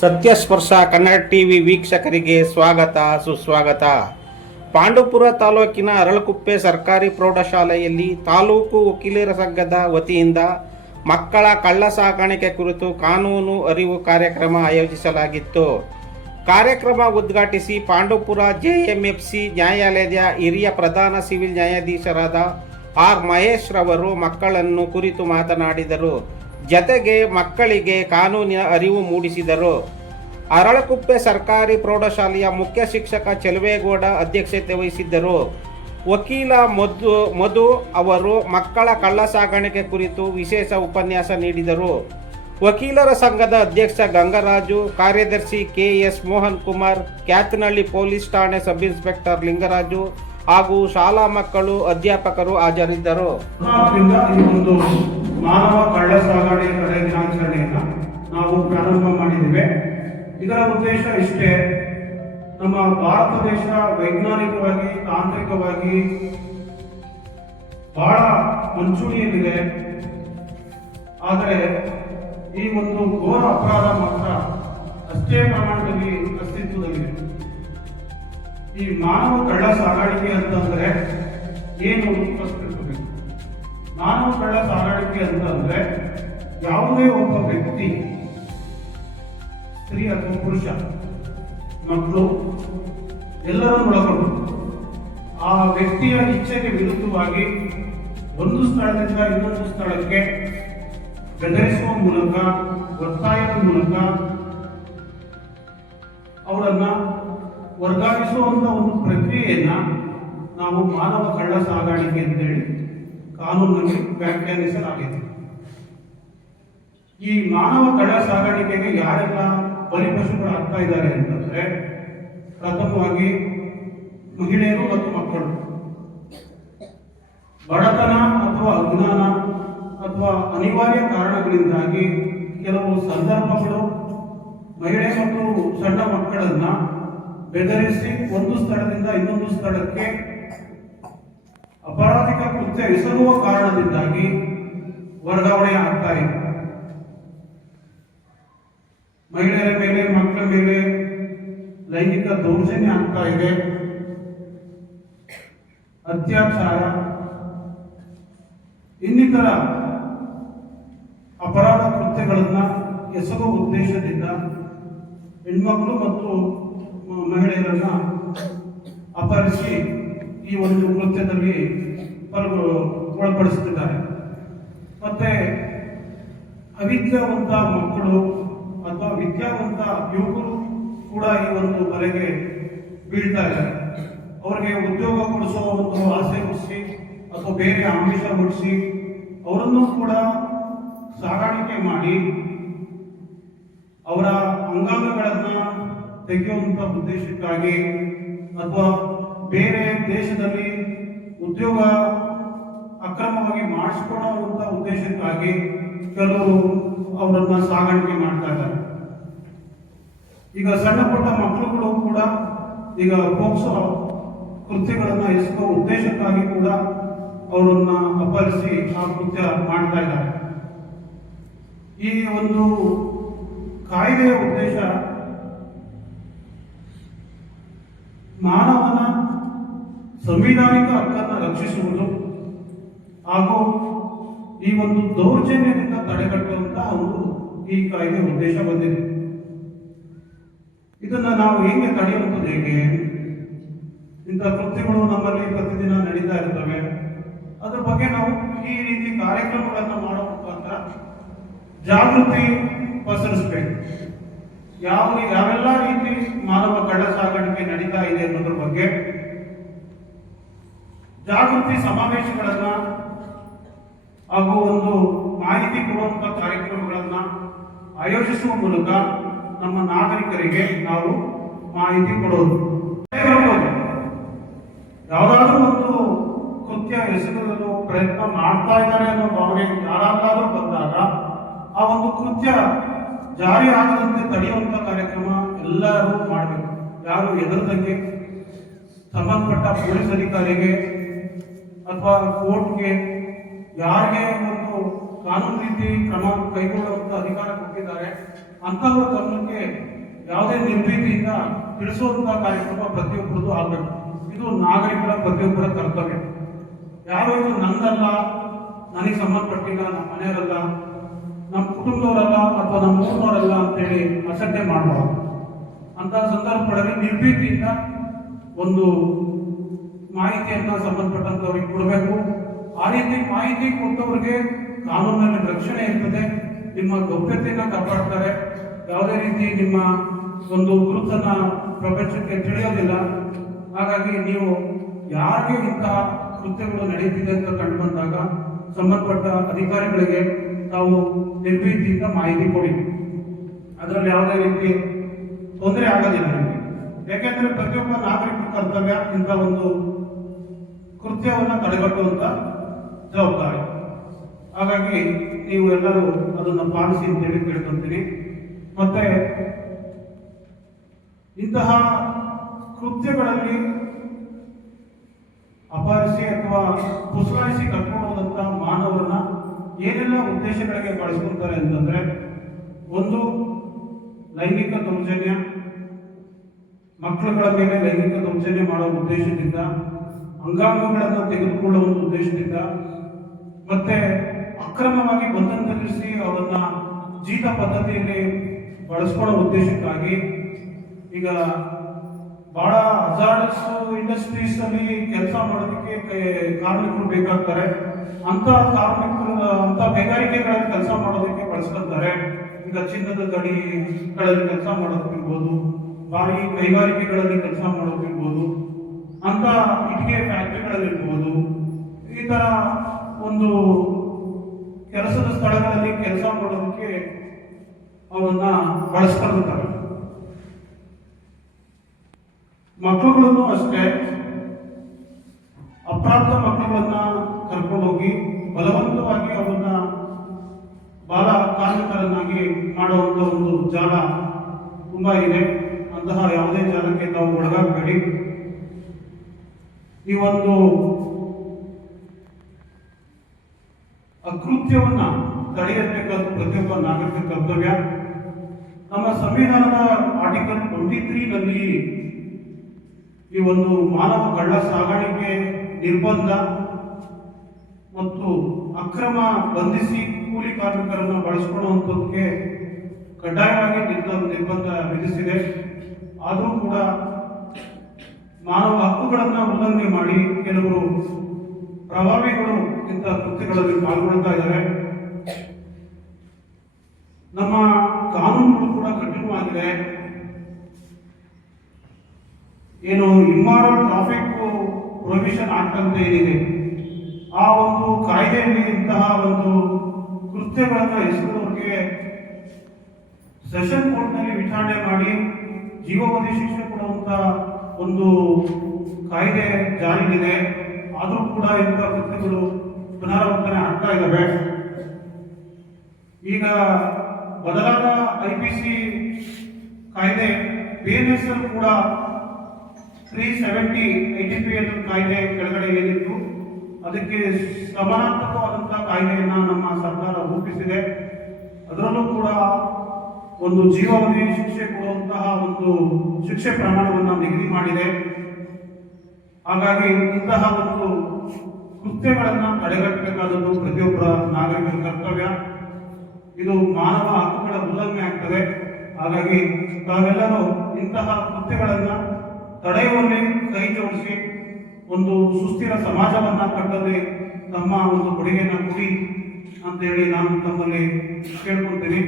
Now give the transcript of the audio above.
ಸತ್ಯಸ್ಪರ್ಶ Kannada TV ವೀಕ್ಷಕರಿಗೆ ಸ್ವಾಗತ ಸುಸ್ವಾಗತ. ಪಾಂಡವಪುರ ತಾಲೂಕಿನ ಅರಳಕುಪ್ಪೆ ಸರ್ಕಾರಿ ಪ್ರೌಢಶಾಲೆಯಲ್ಲಿ ತಾಲೂಕು ವಕೀಲರ ಸಂಘದ ವತಿಯಿಂದ ಮಕ್ಕಳ ಕಳ್ಳ ಸಾಗಾಣಿಕೆ ಕುರಿತು ಕಾನೂನು ಅರಿವು ಕಾರ್ಯಕ್ರಮ ಆಯೋಜಿಸಲಾಗಿತ್ತು. ಕಾರ್ಯಕ್ರಮ ಉದ್ಘಾಟಿಸಿ ಪಾಂಡವಪುರ ಜೆಎಂಎಫ್ಸಿ ನ್ಯಾಯಾಲಯದ ಹಿರಿಯ ಪ್ರಧಾನ ಸಿವಿಲ್ ನ್ಯಾಯಾಧೀಶರಾದ ಆರ್ ಮಹೇಶ್ ರವರು ಮಕ್ಕಳನ್ನು ಕುರಿತು ಮಾತನಾಡಿದರು. ಜತೆಗೆ ಮಕ್ಕಳಿಗೆ ಕಾನೂನಿನ ಅರಿವು ಮೂಡಿಸಿದರು. ಅರಳಕುಪ್ಪೆ ಸರ್ಕಾರಿ ಪ್ರೌಢಶಾಲೆಯ ಮುಖ್ಯ ಶಿಕ್ಷಕ ಚೆಲುವೇಗೌಡ ಅಧ್ಯಕ್ಷತೆ ವಹಿಸಿದ್ದರು. ವಕೀಲ ಮಧು ಅವರು ಮಕ್ಕಳ ಕಳ್ಳ ಸಾಗಾಣಿಕೆ ಕುರಿತು ವಿಶೇಷ ಉಪನ್ಯಾಸ ನೀಡಿದರು. ವಕೀಲರ ಸಂಘದ ಅಧ್ಯಕ್ಷ ಗಂಗರಾಜು, ಕಾರ್ಯದರ್ಶಿ ಕೆಎಸ್ ಮೋಹನ್ ಕುಮಾರ್, ಕ್ಯಾತನಹಳ್ಳಿ ಪೊಲೀಸ್ ಠಾಣೆ ಸಬ್ ಇನ್ಸ್ಪೆಕ್ಟರ್ ಲಿಂಗರಾಜು ಹಾಗೂ ಶಾಲಾ ಮಕ್ಕಳು, ಅಧ್ಯಾಪಕರು ಹಾಜರಿದ್ದರು. ಮಾನವ ಕಳ್ಳ ಸಾಗಣೆ ತಡೆ ದಿನಾಚರಣೆಯನ್ನು ನಾವು ಪ್ರಾರಂಭ ಮಾಡಿದ್ದೇವೆ. ಇದರ ಉದ್ದೇಶ ಇಷ್ಟೇ, ನಮ್ಮ ಭಾರತ ದೇಶ ವೈಜ್ಞಾನಿಕವಾಗಿ ತಾಂತ್ರಿಕವಾಗಿ ಬಹಳ ಮುಂಚೂಣಿಯಲ್ಲಿದೆ. ಆದರೆ ಈ ಒಂದು ಘೋರ ಅಪರಾಧ ಮಾತ್ರ ಅಷ್ಟೇ ಪ್ರಮಾಣದಲ್ಲಿ ಅಸ್ತಿತ್ವದಲ್ಲಿದೆ. ಈ ಮಾನವ ಕಳ್ಳ ಸಾಗಾಣಿಕೆ ಅಂತಂದ್ರೆ ಏನು ಫಸ್ಟ್ ತಿಳ್ಕೋಬೇಕು. ಮಾನವ ಕಳ್ಳ ಸಾಗಾಣಿಕೆ ಅಂತಂದ್ರೆ ಯಾವುದೇ ಒಬ್ಬ ವ್ಯಕ್ತಿ, ಸ್ತ್ರೀ ಅಥವಾ ಪುರುಷ, ಮಕ್ಕಳು ಎಲ್ಲರನ್ನು ಒಳಗೊಂಡು ಆ ವ್ಯಕ್ತಿಯ ಇಚ್ಛೆಗೆ ವಿರುದ್ಧವಾಗಿ ಒಂದು ಸ್ಥಳದಿಂದ ಇನ್ನೊಂದು ಸ್ಥಳಕ್ಕೆ ಬೆದರಿಸುವ ಮೂಲಕ, ಒತ್ತಾಯದ ಮೂಲಕ ಅವರನ್ನ ವರ್ಗಾಯಿಸುವಂತ ಒಂದು ಪ್ರಕ್ರಿಯೆಯನ್ನ ನಾವು ಮಾನವ ಕಳ್ಳ ಸಾಗಾಣಿಕೆ ಅಂತೇಳಿ ಕಾನೂನಲ್ಲಿ ವ್ಯಾಖ್ಯಾನಿಸಲಾಗಿದೆ. ಈ ಮಾನವ ಕಳ್ಳ ಸಾಗಾಣಿಕೆಗೆ ಯಾರೆಲ್ಲ ಬಲಿಪಶುಗಳಾಗ್ತಾ ಇದ್ದಾರೆ ಅಂತಂದ್ರೆ, ಪ್ರಥಮವಾಗಿ ಮಹಿಳೆಯರು ಮತ್ತು ಮಕ್ಕಳು. ಬಡತನ ಅಥವಾ ಅಜ್ಞಾನ ಅಥವಾ ಅನಿವಾರ್ಯ ಕಾರಣಗಳಿಂದಾಗಿ ಕೆಲವು ಸಂದರ್ಭಗಳು ಮಹಿಳೆ ಮತ್ತು ಸಣ್ಣ ಮಕ್ಕಳನ್ನ ಬೆದರಿಸಿ ಒಂದು ಸ್ಥಳದಿಂದ ಇನ್ನೊಂದು ಸ್ಥಳಕ್ಕೆ ಅಪರಾಧಿಕ ಕೃತ್ಯ ಎಸಗುವ ಕಾರಣದಿಂದಾಗಿ ವರ್ಗಾವಣೆ ಆಗ್ತಾ ಇದೆ. ಮಹಿಳೆಯರ ಮೇಲೆ, ಮಕ್ಕಳ ಮೇಲೆ ಲೈಂಗಿಕ ದೌರ್ಜನ್ಯ ಆಗ್ತಾ ಇದೆ. ಅತ್ಯಾಚಾರ, ಇನ್ನಿತರ ಅಪರಾಧ ಕೃತ್ಯಗಳನ್ನ ಎಸಗುವ ಉದ್ದೇಶದಿಂದ ಹೆಣ್ಮಕ್ಳು ಮತ್ತು ಮಹಿಳೆಯರನ್ನ ಅಪಹರಿಸಿ ಈ ಒಂದು ಕೃತ್ಯದಲ್ಲಿ ಒಳಪಡಿಸುತ್ತಿದ್ದಾರೆ. ಮತ್ತೆ ಅವಿದ್ಯಾವಂತ ಮಕ್ಕಳು ಅಥವಾ ವಿದ್ಯಾವಂತ ಯುವಕರು ಕೂಡ ಈ ಒಂದು ಬಲೆಗೆ ಬೀಳ್ತಾ ಇದ್ದಾರೆ. ಅವರಿಗೆ ಉದ್ಯೋಗ ಕೊಡಿಸುವ ಒಂದು ಆಸೆ ಹುಟ್ಟಿಸಿ ಅಥವಾ ಬೇರೆ ಆಮಿಷ ಹುಟ್ಟಿಸಿ ಅವರನ್ನು ಕೂಡ ಸಾಗಾಣಿಕೆ ಮಾಡಿ ಅವರ ಅಂಗಾಂಗಗಳನ್ನ ತೆಗೆಯುವಂತ ಉದ್ದೇಶಕ್ಕಾಗಿ ಅಥವಾ ಬೇರೆ ದೇಶದಲ್ಲಿ ಉದ್ಯೋಗ ಅಕ್ರಮವಾಗಿ ಮಾಡಿಸ್ಕೊಳ್ಳುವಂತ ಉದ್ದೇಶಕ್ಕಾಗಿ ಕೆಲವರು ಅವರನ್ನ ಸಾಗಾಣಿಕೆ ಮಾಡ್ತಾ ಇದ್ದಾರೆ. ಈಗ ಸಣ್ಣ ಪುಟ್ಟ ಮಕ್ಕಳುಗಳು ಕೂಡ ಈಗ ಪೋಕ್ಸೋ ಕೃತ್ಯಗಳನ್ನ ಎಸಗುವ ಉದ್ದೇಶಕ್ಕಾಗಿ ಕೂಡ ಅವರನ್ನ ಅಪಹರಿಸಿ ಆ ಕೃತ್ಯ ಮಾಡ್ತಾ ಇದ್ದಾರೆ. ಈ ಒಂದು ಕಾಯ್ದೆಯ ಉದ್ದೇಶ ಮಾನವನ ಸಂವಿಧಾನಿಕ ಹಕ್ಕನ್ನು ರಕ್ಷಿಸುವುದು ಹಾಗೂ ಈ ಒಂದು ದೌರ್ಜನ್ಯದಿಂದ ತಡೆಗಟ್ಟುವಂತಹ ಒಂದು ಈ ಕಾಯ್ದೆ ಉದ್ದೇಶ ಬಂದಿದೆ. ಇದನ್ನ ನಾವು ಹೇಗೆ ತಡೆಯುವಂಥದ್ದು, ಹೇಗೆ ಇಂಥ ಕೃತ್ಯಗಳು ನಮ್ಮಲ್ಲಿ ಪ್ರತಿದಿನ ನಡೀತಾ ಇರ್ತವೆ. ಅದ್ರ ಬಗ್ಗೆ ನಾವು ಈ ರೀತಿ ಕಾರ್ಯಕ್ರಮಗಳನ್ನು ಮಾಡೋ ಮುಖಾಂತರ ಜಾಗೃತಿ ಪಸರಿಸಬೇಕು. ಯಾವೆಲ್ಲ ರೀತಿ ಮಾನವ ಕಳ್ಳ ಸಾಗಾಣಿಕೆ ನಡೀತಾ ಇದೆ ಅನ್ನೋದ್ರ ಬಗ್ಗೆ ಜಾಗೃತಿ ಸಮಾವೇಶಗಳನ್ನ ಹಾಗೂ ಒಂದು ಮಾಹಿತಿ ಕೊಡುವಂತ ಕಾರ್ಯಕ್ರಮಗಳನ್ನ ಆಯೋಜಿಸುವ ಮೂಲಕ ನಮ್ಮ ನಾಗರಿಕರಿಗೆ ನಾವು ಮಾಹಿತಿ ಕೊಡೋದು. ಯಾವುದಾದ್ರೂ ಒಂದು ಕೃತ್ಯ ಎಸಗಲು ಪ್ರಯತ್ನ ಮಾಡ್ತಾ ಇದ್ದಾರೆ ಅನ್ನೋ ಭಾವನೆ ಯಾರಾದ್ರೂ ಬಂದಾಗ ಆ ಒಂದು ಕೃತ್ಯ ಜಾರಿ ಆಗದಂತೆ ತಡೆಯುವಂತ ಕಾರ್ಯಕ್ರಮ ಎಲ್ಲರೂ ಮಾಡಬೇಕು. ಯಾರು ಎದುರದಂಗೆ ಸಂಬಂಧಪಟ್ಟ ಪೊಲೀಸ್ ಅಧಿಕಾರಿಗೆ ಅಥವಾ ಕೋರ್ಟ್ಗೆ ಯಾರಿಗೆ ಒಂದು ಕಾನೂನು ರೀತಿ ಕ್ರಮ ಕೈಗೊಳ್ಳುವಂತ ಅಧಿಕಾರ ಕೊಟ್ಟಿದ್ದಾರೆ ಅಂತವರ ಗಮನಕ್ಕೆ ತಿಳಿಸುವಂತಹ ಕಾರ್ಯಕ್ರಮ ಪ್ರತಿಯೊಬ್ಬರದ್ದು ಆಗಬೇಕು. ಇದು ನಾಗರಿಕರ ಪ್ರತಿಯೊಬ್ಬರ ಕರ್ತವ್ಯ. ಯಾರು ಇದು ನಂದಲ್ಲ, ನನಗೆ ಸಂಬಂಧಪಟ್ಟಿಲ್ಲ, ನಮ್ಮ ಮನೆಯವರಲ್ಲ, ನಮ್ಮ ಕುಟುಂಬದವರಲ್ಲ ಅಥವಾ ನಮ್ಮ ಊರಿನವರಲ್ಲ ಅಂತೇಳಿ ಅಸಡ್ಡೆ ಮಾಡಬಾರ್ದು. ಅಂತಹ ಸಂದರ್ಭಗಳಲ್ಲಿ ನಿರ್ಭೀತಿಯಿಂದ ಒಂದು ಮಾಹಿತಿಯನ್ನ ಸಂಬಂಧಪಟ್ಟಂತವ್ರಿಗೆ ಕೊಡಬೇಕು. ಆ ರೀತಿ ಮಾಹಿತಿ ಕೊಟ್ಟವ್ರಿಗೆ ಕಾನೂನಿನಲ್ಲಿ ರಕ್ಷಣೆ ಇರ್ತದೆ, ನಿಮ್ಮ ಗೌಪ್ಯತೆಯನ್ನ ಕಾಪಾಡ್ತಾರೆ. ಯಾವುದೇ ರೀತಿ ನಿಮ್ಮ ಒಂದು ಗುರುತನ್ನ ಪ್ರಪಂಚಕ್ಕೆ ತಿಳಿಯೋದಿಲ್ಲ. ಹಾಗಾಗಿ ನೀವು ಯಾರಿಗೆ ಇಂತಹ ಕೃತ್ಯಗಳು ನಡೆಯುತ್ತಿದೆ ಅಂತ ಕಂಡು ಬಂದಾಗ ಸಂಬಂಧಪಟ್ಟ ಅಧಿಕಾರಿಗಳಿಗೆ ತಾವು ನಿರ್ಭೀತಿಯಿಂದ ಮಾಹಿತಿ ಕೊಡಿ. ಅದರಲ್ಲಿ ಯಾವುದೇ ರೀತಿ ತೊಂದರೆ ಆಗೋದಿಲ್ಲ ನಿಮಗೆ. ಯಾಕೆಂದ್ರೆ ಪ್ರತಿಯೊಬ್ಬ ನಾಗರಿಕರ ಕರ್ತವ್ಯ ಇಂಥ ಒಂದು ಕೃತ್ಯವನ್ನ ತಡೆಗಟ್ಟುವಂತ ಜವಾಬ್ದಾರಿ. ಹಾಗಾಗಿ ನೀವು ಎಲ್ಲರೂ ಅದನ್ನು ಪಾಲಿಸಿ ಅಂತೇಳಿ ಕೇಳ್ಕೊಂತೀನಿ. ಮತ್ತೆ ಇಂತಹ ಕೃತ್ಯಗಳಲ್ಲಿ ಅಪಹರಿಸಿ ಅಥವಾ ಪುಸಲಾಯಿಸಿ ಕರ್ಕೊಂಡು ಹೋದಂತ ಮಾನವರನ್ನ ಏನೆಲ್ಲ ಉದ್ದೇಶಗಳಿಗೆ ಬಳಸ್ಕೊಳ್ತಾರೆ ಅಂತಂದ್ರೆ, ಒಂದು ಲೈಂಗಿಕ ದೌರ್ಜನ್ಯ, ಮಕ್ಕಳುಗಳ ಮೇಲೆ ಲೈಂಗಿಕ ದೌರ್ಜನ್ಯ ಮಾಡುವ ಉದ್ದೇಶದಿಂದ, ಅಂಗಾಂಗಗಳನ್ನು ತೆಗೆದುಕೊಳ್ಳುವ ಒಂದು ಉದ್ದೇಶದಿಂದ, ಮತ್ತೆ ಅಕ್ರಮವಾಗಿ ಬಂಧನದಲ್ಲಿರಿಸಿ ಅವರನ್ನ ಜೀತ ಪದ್ಧತಿಯಲ್ಲಿ ಬಳಸ್ಕೊಳ್ಳೋ ಉದ್ದೇಶಕ್ಕಾಗಿ ಈಗ ಬಹಳ ಹಜಾರ್ಡಸ್ ಇಂಡಸ್ಟ್ರೀಸ್ ಅಲ್ಲಿ ಕೆಲಸ ಮಾಡೋದಕ್ಕೆ ಕಾರ್ಮಿಕರು ಬೇಕಾಗ್ತಾರೆ. ಅಂತ ಕಾರ್ಮಿಕರು ಅಂತ ಕೈಗಾರಿಕೆಗಳಲ್ಲಿ ಕೆಲಸ ಮಾಡೋದಕ್ಕೆ ಬಳಸ್ಕೊಳ್ತಾರೆ. ಈಗ ಚಿನ್ನದ ಗಡಿಗಳಲ್ಲಿ ಕೆಲಸ ಮಾಡೋದಿರ್ಬೋದು, ಭಾರಿ ಕೈಗಾರಿಕೆಗಳಲ್ಲಿ ಕೆಲಸ ಮಾಡೋದಿರ್ಬೋದು, ಅಂತ ಇಟ್ಟಿಗೆ ಫ್ಯಾಕ್ಟರಿಗಳಲ್ಲಿರ್ಬೋದು, ಈ ತರ ಒಂದು ಕೆಲಸದ ಸ್ಥಳಗಳಲ್ಲಿ ಕೆಲಸ ಮಾಡೋದಕ್ಕೆ ಅವರನ್ನ ಬಳಸ್ಕೊಳ್ತಾರೆ. ಮಕ್ಕಳುಗಳನ್ನು ಅಷ್ಟೇ, ಅಪ್ರಾಪ್ತ ಮಕ್ಕಳನ್ನ ಕರ್ಕೊಂಡೋಗಿ ಬಲವಂತವಾಗಿ ಅವರನ್ನ ಬಾಲ ಕಾರ್ಮಿಕರನ್ನಾಗಿ ಮಾಡುವಂತ ಒಂದು ಜಾಲ ತುಂಬಾ ಇದೆ. ಅಂತಹ ಯಾವುದೇ ಜಾಲಕ್ಕೆ ತಾವು ಒಳಗಾಗಬೇಡಿ. ಈ ಒಂದು ಅಕೃತ್ಯವನ್ನ ತಡೆಯಬೇಕಾದ ಪ್ರತಿಯೊಬ್ಬ ನಾಗರಿಕರ ಕರ್ತವ್ಯ. ನಮ್ಮ ಸಂವಿಧಾನದ ಆರ್ಟಿಕಲ್ 23 ನಲ್ಲಿ ಈ ಒಂದು ಮಾನವ ಕಳ್ಳ ಸಾಗಾಣಿಕೆ ನಿರ್ಬಂಧ ಮತ್ತು ಅಕ್ರಮ ಬಂಧಿಸಿ ಕೂಲಿ ಕಾರ್ಮಿಕರನ್ನು ಬಳಸಿಕೊಳ್ಳುವಂಥದ್ದಕ್ಕೆ ಕಡ್ಡಾಯವಾಗಿ ನಿರ್ಬಂಧ ವಿಧಿಸಿದೆ. ಆದರೂ ಕೂಡ ಮಾನವ ಹಕ್ಕುಗಳನ್ನು ಉಲ್ಲಂಘನೆ ಮಾಡಿ ಕೆಲವರು ಪ್ರಭಾವಿಗಳು ಇಂತಹ ಕೃತ್ಯಗಳಲ್ಲಿ ಪಾಲ್ಗೊಳ್ತಾ ಇದ್ದಾರೆ. ನಮ್ಮ ಕಾನೂನುಗಳು ಕೂಡ ಕಠಿಣವಾಗಿದೆ. ಏನು ಇಮ್ಮಾರಲ್ ಟ್ರಾಫಿಕ್ ಪ್ರೊಹಿಬಿಷನ್ ಆಕ್ಟ್ ಅಂತ ಏನಿದೆ, ಆ ಒಂದು ಕಾಯ್ದೆಯಲ್ಲಿ ಇಂತಹ ಒಂದು ಕೃತ್ಯಗಳನ್ನು ಎಸಗುವವರಿಗೆ ಸೆಷನ್ ಕೋರ್ಟ್ ನಲ್ಲಿ ವಿಚಾರಣೆ ಮಾಡಿ ಜೀವಾವಧಿ ಶಿಕ್ಷೆ ಕೊಡುವಂತ ಒಂದು ಕಾಯ್ದೆ ಜಾರಿಗಿದೆ. ಆದರೂ ಕೂಡ ಇಂತಹ ಕೃತ್ಯಗಳು ಪುನರಾವರ್ತನೆ ಆಗ್ತಾ ಇದ್ದಾವೆ. ಈಗ ಬದಲಾದ IPC ಕಾಯ್ದೆ BNS ಕೂಡ 370 ITPL ಕಾಯ್ದೆ ಕೆಳಗಡೆ ಏನಿತ್ತು ಅದಕ್ಕೆ ಸಮಾನಾಂತರವಾದಂತಹ ಕಾಯ್ದೆಯನ್ನ ನಮ್ಮ ಸರ್ಕಾರ ರೂಪಿಸಿದೆ. ಅದರಲ್ಲೂ ಕೂಡ ಒಂದು ಜೀವಾವಧಿ ಶಿಕ್ಷೆ ಕೊಡುವಂತಹ ಒಂದು ಶಿಕ್ಷೆ ಪ್ರಮಾಣವನ್ನು ನಿಗದಿ ಮಾಡಿದೆ. ಹಾಗಾಗಿ ಇಂತಹ ಒಂದು ಕೃತ್ಯಗಳನ್ನು ತಡೆಗಟ್ಟಬೇಕಾದದ್ದು ಪ್ರತಿಯೊಬ್ಬರ ನಾಗರಿಕರ ಕರ್ತವ್ಯ. ಇದು ಮಾನವ ಹಕ್ಕುಗಳ ಉಲ್ಲಂಘನೆ ಆಗ್ತದೆ. ಹಾಗಾಗಿ ತಾವೆಲ್ಲರೂ ಇಂತಹ ಕೃತ್ಯಗಳನ್ನ ತಡೆಯುವಲ್ಲಿ ಕೈ ಜೋಡಿಸಿ ಒಂದು ಸುಸ್ಥಿರ ಸಮಾಜವನ್ನ ಕಟ್ಟಲ್ಲಿ ತಮ್ಮ ಒಂದು ಕೊಡುಗೆಯನ್ನು ಕೊಡಿ ಅಂತೇಳಿ ನಾನು ತಮ್ಮಲ್ಲಿ ಕೇಳ್ಕೊಳ್ತೀನಿ.